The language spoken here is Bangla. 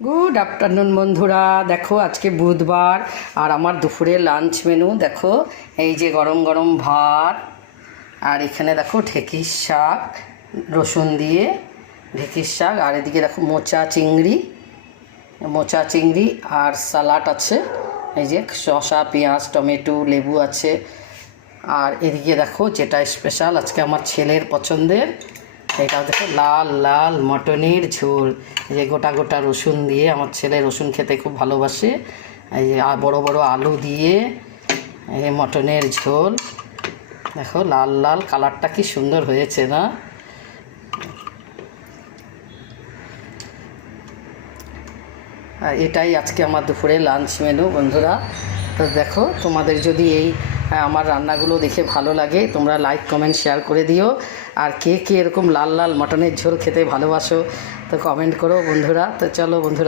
গুড আফটারনুন বন্ধুরা, দেখো আজকে বুধবার আর আমার দুপুরে লাঞ্চ মেনু দেখো। এই যে গরম গরম ভাত, আর এখানে দেখো ঢেঁকির শাক, রসুন দিয়ে ঢেঁকির শাক, আর এদিকে দেখো মোচা চিংড়ি আর স্যালাড আছে। এই যে শসা, পেঁয়াজ, টমেটো, লেবু আছে। আর এদিকে দেখো যেটা স্পেশাল আজকে আমার ছেলের পছন্দের, এটা দেখো লাল লাল মটনের ঝোল। এই যে গোটা গোটা রসুন দিয়ে, আমার ছেলে রসুন খেতে খুব ভালোবাসে। এই যে বড় বড় আলু দিয়ে এই মটনের ঝোল, দেখো লাল লাল কালারটা কি সুন্দর হয়েছে না? এটাই আজকে আমার দুপুরে লাঞ্চ মেনু বন্ধুরা। তো দেখো, তোমাদের যদি এই আমার রান্নাগুলো দেখে ভালো লাগে, তোমরা লাইক কমেন্ট শেয়ার করে দিও। আর কে কে এরকম লাল লাল মটনের ঝোল খেতে ভালোবাসো তো কমেন্ট করো বন্ধুরা। তো চলো বন্ধুরা।